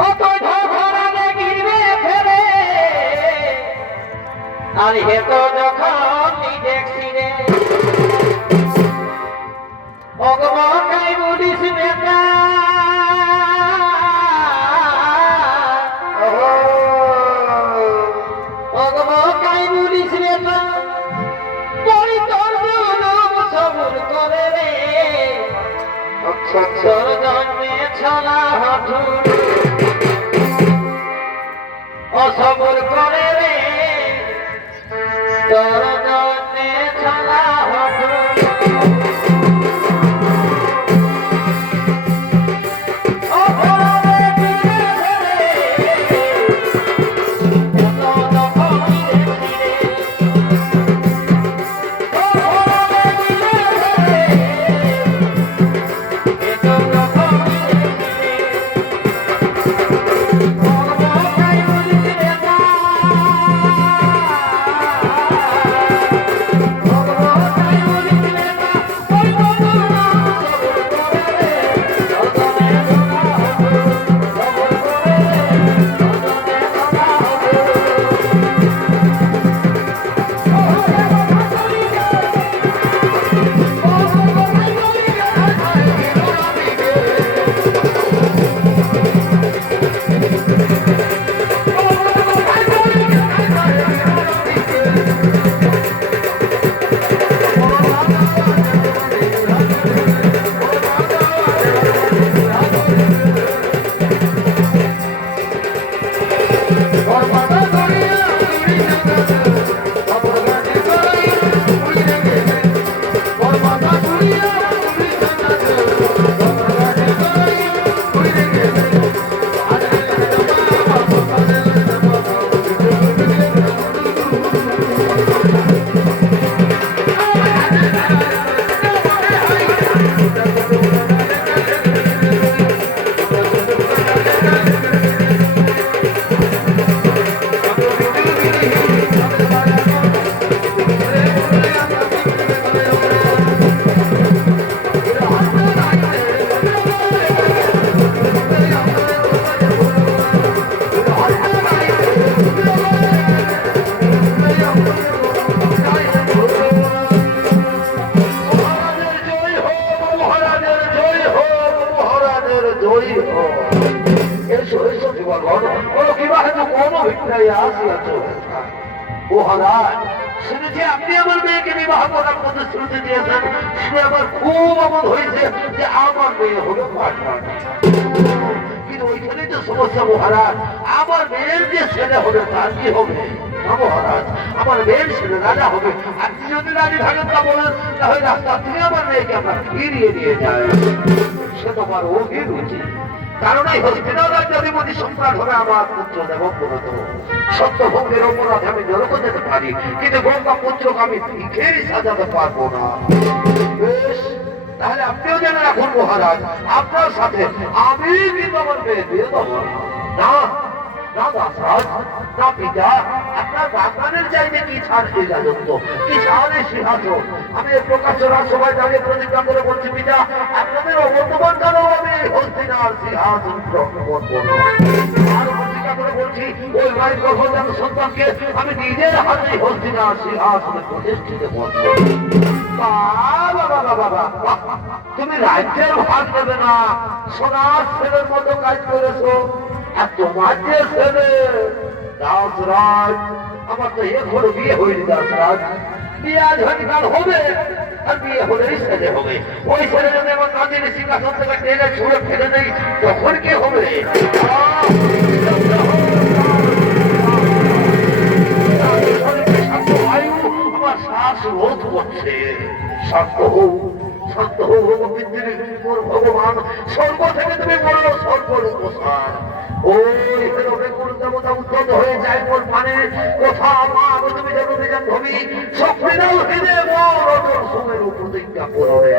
অত ঝড়ে গিরবে ফেলে আর হেত যখন দেখছি রে অগমকাই বলিস বেটা অগমকাই বলিস বেটা পরি তোর জনম সবুর করে রে তোর জন্মে ছলা হাঁটু অসবর করে রে তোর জন্মে ছলা হাঁটু আপনি আমার মেয়েকে বিবাহ করার প্রতিশ্রুতি দিয়েছেন সে আমার খুব অমত হয়েছে যে আমার মেয়ে হলো কিন্তু ওইখানেই তো সমস্যা মহারাজ আমার মেয়ের যে ছেলে হবে তার কি হবে মহারাজ আমার মেয়ের ছেলে রাজা হবে আপনি যদি রাজি থাকেন তা বলেন তাহলে রাস্তা থেকে আমার মেয়েকে আপনার ফিরিয়ে নিয়ে যায় সে তো আমার অভিরুচি কারণ এই হস্তিনার রাজ্যাধিপতি সম্রাট হবে আমার পুত্র দেবব্রত সত্যভঙ্গের অপরাধে আমি নরক যেতে পারি কিন্তু গঙ্গা পুত্রকে আমি ভিখেরই সাজাতে পারবো না বেশ তাহলে আপনিও জেনে রাখুন মহারাজ আপনার সাথে আমি কিন্তু আমার মেয়ে দিয়ে দেবো না না দাসরাজ না পিতা আপনার বাগানের চাইতে কি ছাড় এই রাজত্ব কি ছাড় এই সিংহাসন আমি এই প্রকাশ্য রাজসভায় দাঁড়িয়ে প্রতিজ্ঞা করে বলছি পিতা আপনাদের অবর্তমান কারণ আমি এই হস্তিনার সিংহাসন গ্রহণ করবো আর প্রতিজ্ঞা করে বলছি ওই বাড়ির গর্ভজাত সন্তানকে আমি নিজের হাতে হস্তিনার সিংহাসনে প্রতিষ্ঠিত করবো তুমি রাজ্যের ভাগ দেবে না সোনার ছেলের মতো কাজ করেছো আর তোমার যে ছেলে দাসরাজ আমার তো এখনো বিয়ে হয়নি দাসরাজ বিয়ে আজ হরিকাল হবে আর বিয়ে হলেই ছেলে হবে ওই ছেলে যদি আমার কাজের সিংহাসন থেকে টেনে ছুঁড়ে ফেলে নেই তখন কি হবে আমার শ্বাস রোধ করছে শান্ত হোক শান্ত হোক ভগবান স্বর্গ থেকে তুমি বলো সর্বরূপসার ওই বেগুন দেবতা উদ্যত হয়ে যায় মোর পানের কথা মা তুমি যেন নিজাম ভূমি সক্রিয়াল হৃদে মোর প্রতিজ্ঞা করবে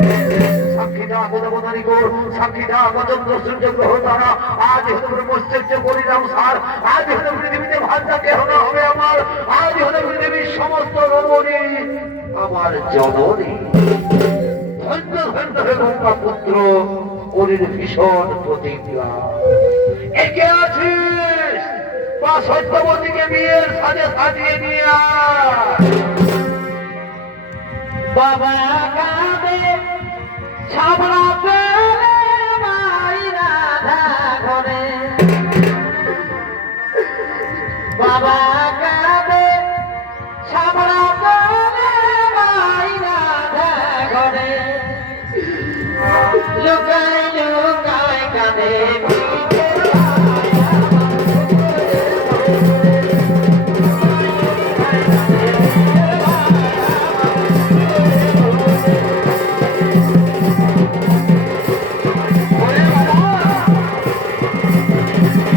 সাক্ষীটা দেবতারি কর সাক্ষীটা চন্দ্র সূর্য গ্রহ তারা আজ হতে মস্তিষ্ক করিলাম সার আজ হতে পৃথিবীতে ভাষা কেহ না হবে আমার আজ হতে পৃথিবীর সমস্ত রমণী আমার জননী ধন্য ধন্য হে গঙ্গা পুত্র ওর ভীষণ প্রতিজ্ঞা একে আছে সত্যবতীকে বিয়ের সাজে সাজিয়ে নিয়ে আয়। বাবা কাঁদে ছাবা